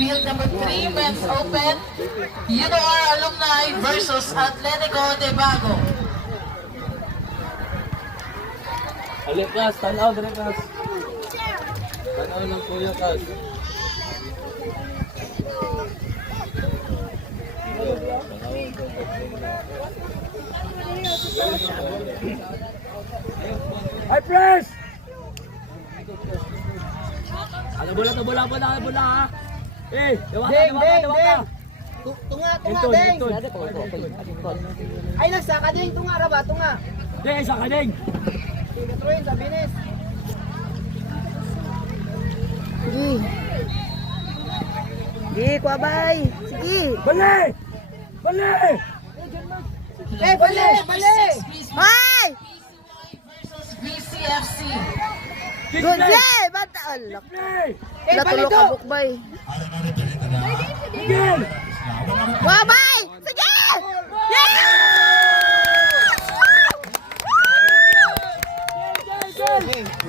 Field number 3, Men's Open, UNOR Alumni versus Atletico de Bago. Alikas, tanaw, Alikas. Tanaw ng kuya, Kas. Hi, press! Ano bola pa na bola ha? Eh, dewata. Tunga, ding. Ay, nasa ka ding, tunga ra ba? Tunga. Ding, isa ka ding. Sige, Troy, sa binis. Sige. Sige, kuwabay. Sige. Bali! Bali! Eh, bali! Hay! Versus VCFC. Good, yeah! Bata, alak. Play! Natulog ka bukbay. Miguel! Kuwabay! Sige! Yeah!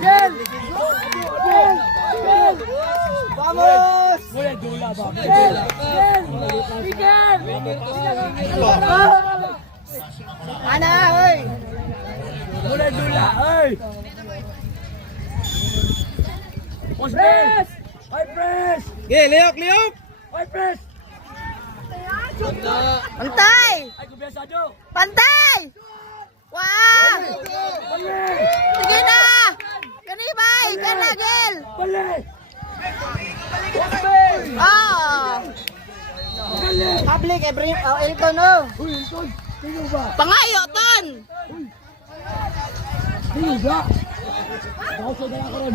Gel! Vamos! Mula dula ba? Gel! Miguel! Ana, hoy! Mula dula, ay! Press! Hi, press! Liok! Hi, press! Pantay! Ay, kubyasado! Pantay! Wow! Bali! Sige na! Kanibay! Kanagil! Bali! Ah! Public, Elton, no? Uy, Anton! Tingnan ba? Pangayo, ton! Tingnan ba? Bawso na ako rin.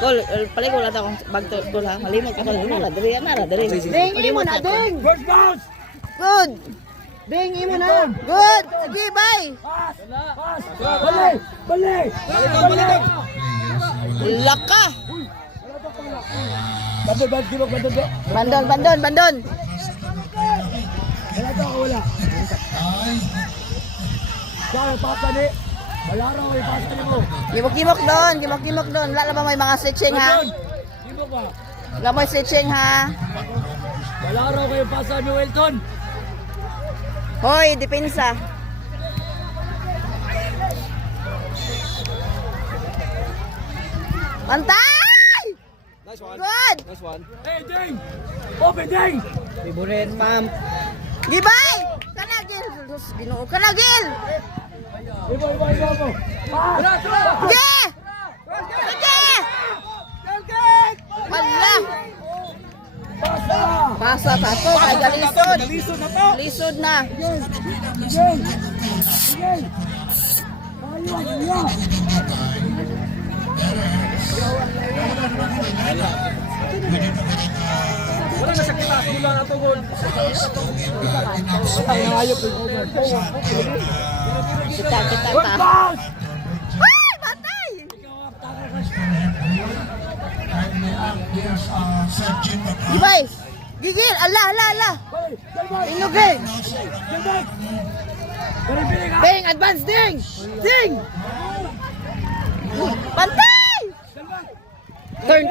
Gol, paling wala akong bag to gol ha. Malimot ka na, diri na, diri. Ding, imo na, ding! First bounce! Good! Ding, imo na! Good! Sige, bye! Pass! Pass! Bali! Bali! Bali! Laka! Bandon, bandon, bandon. Bandon! Wala ka, wala. Kaya, pasa ni. Wala raw, may pasa ni mo. Gimok-gimok doon. Wala na ba may mga stretching ha? Bandon! Di mo ba? Wala may stretching ha? Wala raw kayo pasa ni Welton. Hoy, depensa. Pantay! Nice one. Good! Nice one. Hey, Ding! Open, Ding! Favorite, ma'am. Di bye! Kanagil! Diyos, Ginoo, kanagil! Ibo. Pass! Sige! Sige! Wala! Pasa! Pasa tato, ay galisod. Lisod na to! Lisod na. Miguel! Ayaw! Wala na sa kita, mula na to, gol. Ay, ayop yung over. Kita. First bounce! Ay, batay! Di bye! Gigil! Ala! Hey, Delbert! Inugay! Delbert! Pinipiling ha! Ding! Advance, ding! Ding! Pantay! Turn!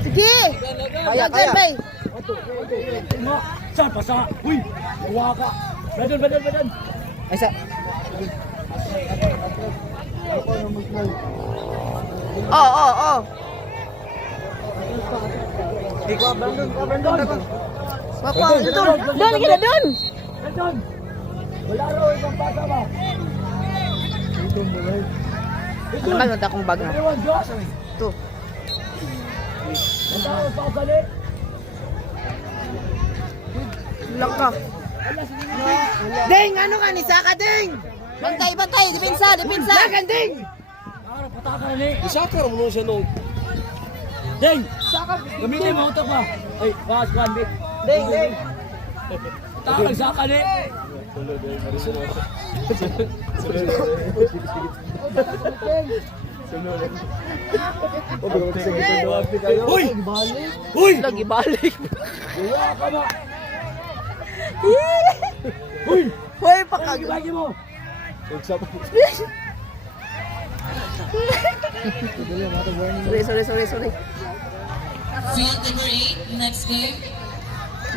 Sige! Kaya. Bay! Nga! Saan pasa? Uy! Nawa ka! Bandon! Ay, sa... Oh! Ikaw, Brandon. Wako, doon kita doon! Bandon! Wala raw ibang pasa ba? Ano ba yung akong bag na? Anyone, Josh? Ito. Ang tao pasa ni? Laka. Ding, ano ka ni Saka, ding? Bantay! Depensa! Lagan, ding! Ara, pataka na ni. Isakar mo siya nung... Ding! Gamitin mo utak ba? Ay, pass, one big. Ding! Takag saka ni. Uy! Lagi balik. Wala ka ba? Uy! Hoy, pakag... Bagi mo! Sorry. Field number 8, next game.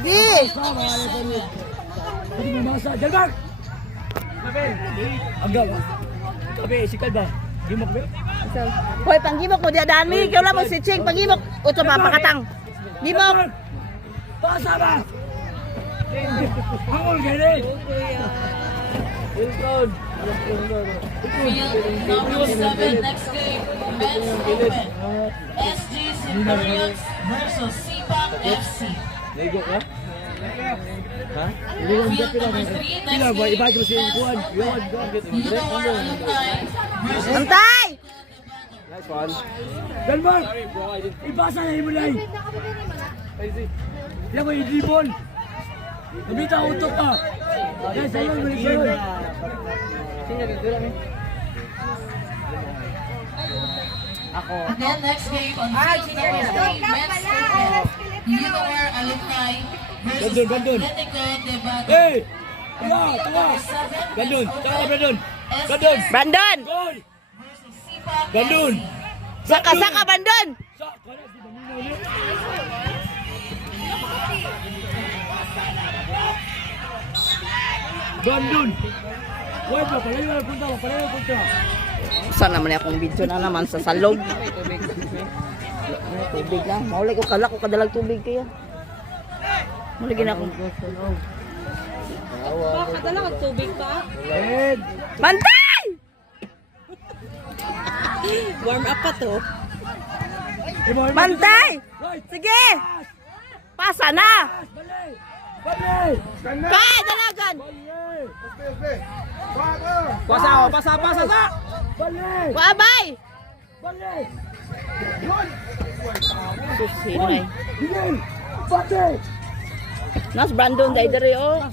Gi! Hindi mo masa. Jalbar! Agad. Kabe, sikal ba? Di mo kabe? Hoy, panggibok mo dia dami. Ikaw lang mo si Ching, panggibok. Uto pa pakatang. Gibok. Pasa ba? Angol gani. Wilson. Field number 7, next game. Men's Open. SG Centurions versus CPAC FC. Lego ka? Ha? Field number 3, Pila next ba? Iba game. ko si Juan. Juan. Unawar Alumni versus Antay! Nice one. Jalbar! Ipasa na mo lang. Ilang mo yung dribble. Nabita utok ka. Yan, sa'yo, balik sa'yo. Again, next game on field number 3, Men's Open. Unawar Alumni versus Bandun. Atletico de Bago. Hey! Tuwa! Bandun! Saka ka, Bandun! Bandun! Brandon! Goal! Versus CPAC Bandun! Saka Brandon! Saka na, di ba nino ulit? Bandun! Wait ba? Palayo na punta. Saan naman akong video na naman sa salog? Tubig lang. Maulay ko kala ko kadalag tubig kaya. Muli gina ko. Ed! Bantay! Warm up pa to. Bantay! Sige! Pasa na! Bali! Kaya dalagan! Pasa sa! Bali! Wabay! Bali! Susinay. Bigel! Pati! Nas Brandon dai dere oh.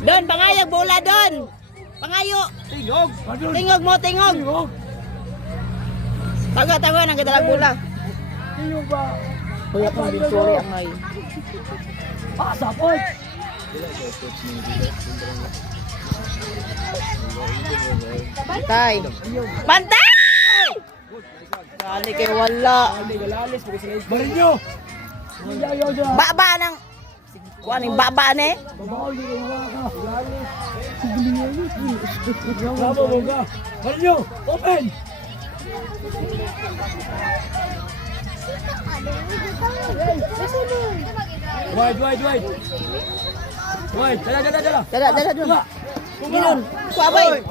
Don pangayag bola don. Pangayo. Bandun! Tingog mo tingog. Taga nang kadalag bola. Tingog ba? Kuya pang sorry ang ay. Pasa po! Bantay. Bantay! Dali kay wala. Marinyo! Yayaw dyan! Baba nang kuaning baba ne. Babaw dito mga ka! Bravo mo ka! Marinyo! Open! Wide! Dala! Dala dun. Gidon. Kuabay.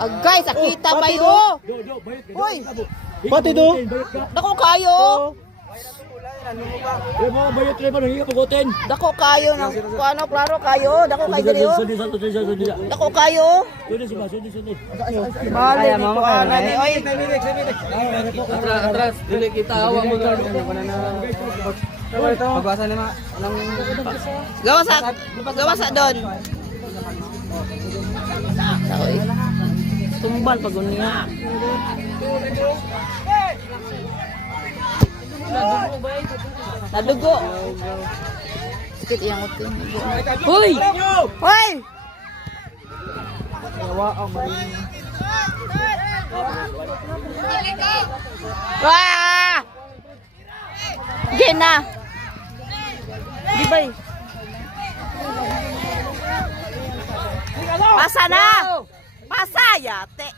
Agay sakita ba yo? Hoy. Pati do! Dako kayo. Bayot rin ba? Nangiga pagotin! Dako kayo nang kuano klaro kayo. Dako kayo diri oh. Sundi! Dako kayo. Sundi! Bali mo kuano ni oy. Atras, dili kita awak mo guard. Pagbasa ni ma nang Gawa sa don. Oy. Tumban pag unya. Nadugo. Sikit iyang utin. Hoy! Hoy! Wah! Gina. Di ba? Pasa na. Pasa yate.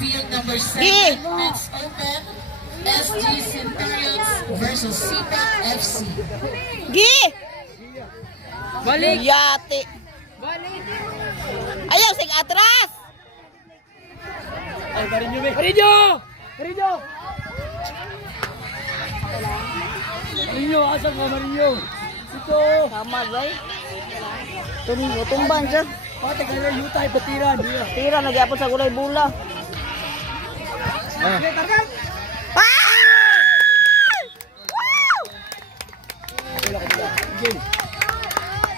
Field number 7, Gi! Men's Open. SG Centurions versus CPAC FC. Gi! Balik. Yate. Balik. Ayaw, sig atras. Marinyo! Asa ka Marinyo? Ito! Tama, bay. Tumban siya. Pati ka lang yutay patiran! Tira, nagyapon sa gulay bula. Ah!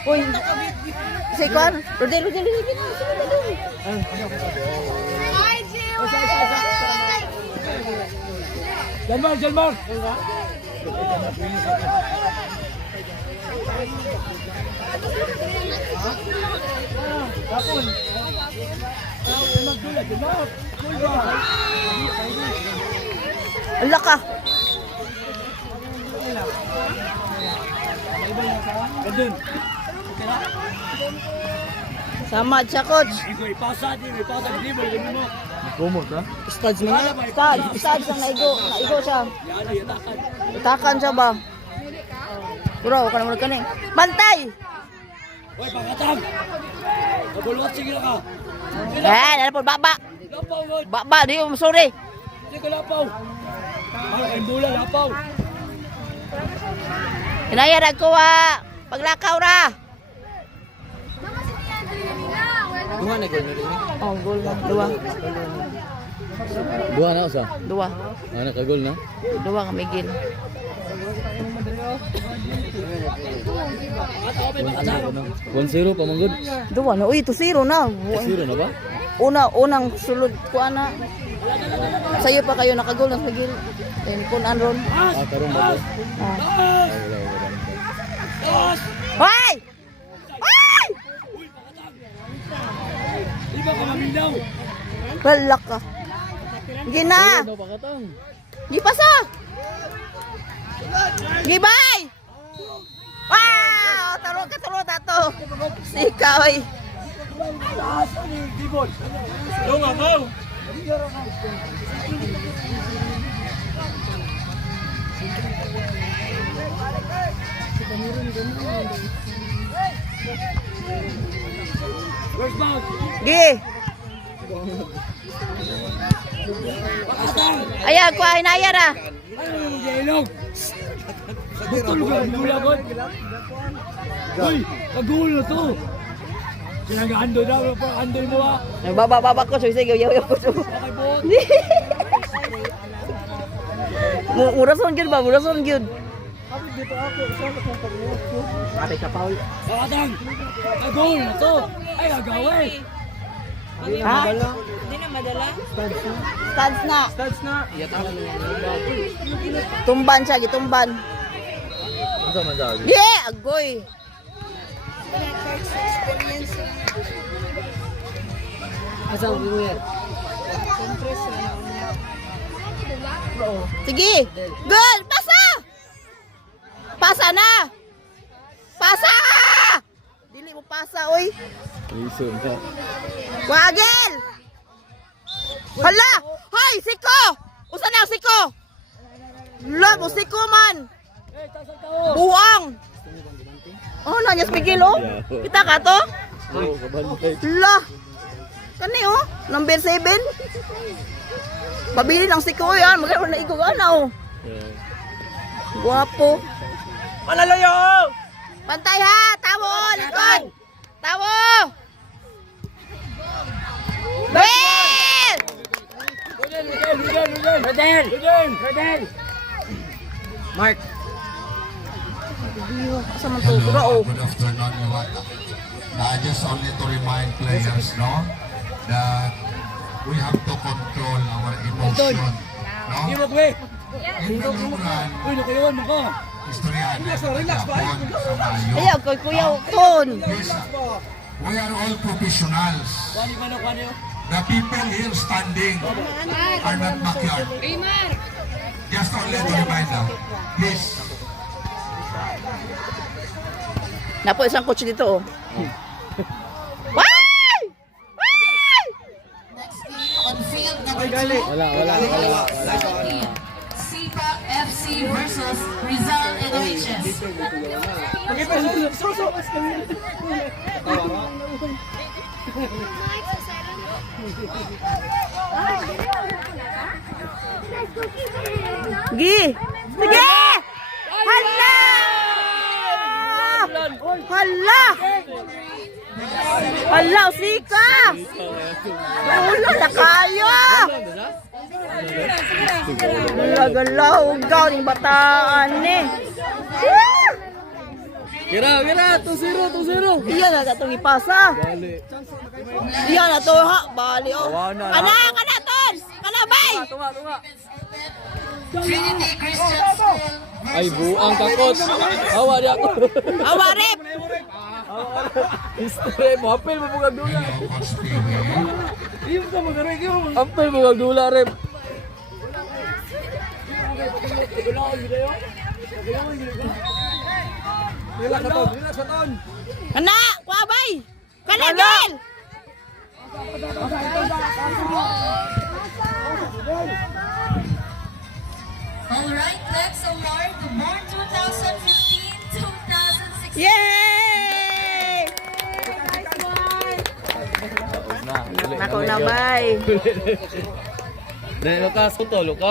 Uy! Si Kwan! Rodel! Jalmar! Ala ka. Gandun. Sama siya, coach. Igo, ipasa din mo, gawin mo. Kumot ha? Studs mga. Studs ang naigo siya. Itakan siya ba? Bro, ka naman kaning. Bantay! Hoy, pakatang! Nabulot, sige ka. Ano po, baba. Lapaw, God. Baba, di mo, sorry. Sige ka, lapaw. Ay, kayong bola, lapaw. Hinayarag ko paglakaw ra. Duha na gol na rin. Oh, goal na. Dua. Duha na usa. Dua. Ano ka gol na? Dua ka Miguel. 1-0 pa manggod. Dua na. Uy, 2-0 na. 0 na ba? Unang sulod ko ana. Sa'yo pa kayo nakagol ng Miguel. Then kun anron. Karon ba? Ah. Dos! Hoy! Hoy! Di ba ka maminaw? Wala ka. Gina. Ano pakatang? Gipasa. Gibay. Wow! Taro ka to. Sika oy. Taas ni Dibon. Yung amaw. First ball. Gi. Pakatang. Ayan ko hinayar ah. Ano yung mag-iilog? Butol ka, bula God. Uy, kagul na to. Sinag-ando na, ando mo ah. Baba ko sige yaw ko. Okay, bot. Murason gyud ba? Murason gyud. Pakatang. Kagul na to. Ay, agawin. Ha? Studs na. Tumban siya, gitumban. Unsa man dagi? Yeah, agoy. Asang winger. Sige. Good. Pasa. Pasa na. Pasa. Dili mo pasa, oy. Iso na. Wagel. Hala. Hoy, siko. Usa na siko. Hala, mo siko man. Buang. Oh, nanyas Miguel oh. Kita ka to? Oo, kabantay. Hala. Kani oh, number 7. Pabili ng siko yan. Magkano na ikaw ana oh. Guwapo. Manalayo! Pantay ha! Tawo! Likod! Tawo! Bel! Rodel! Mark. Asa man to? Dura oh. Good afternoon, Iwata. Just only to remind players, no, that we have to control our emotion, no? Hirok we! In the long run, Uy, nakayawan mo ko! istoryahan natin Japon sa Mayo. Ayaw, kay Kuya Ton. Yes, we are all professionals. Kwani man o, kwani o? The people here standing are not backyard. Just only to remind them, please. Napo isang coach dito oh. Why? Why? Next game on field number 2. Wala. Sipa FC versus Rizal NOHS. Gi. Sige. Hala. Hala. Hala, sika. Ulo na kayo. Galaw, gaw ning bataan ni. Kira, 2-0. Iya na katong ipasa. Dali. Iya na to ha, bali oh. Tawanan, ha? Kana ton. Kana bay. Tunga. Trinity Christian School Ay, buang kakot. Hawa di ako. Awarip! History mo. Apel mo bugag dula. Hello, Coach Peewee. Apel mo bugag dula, rep. Kana! Kuabay! Kana, Joel! Alright, let's award the Born 2015-2016. Yay! Na. Ako na, bye! Dahil Lucas, Lukas.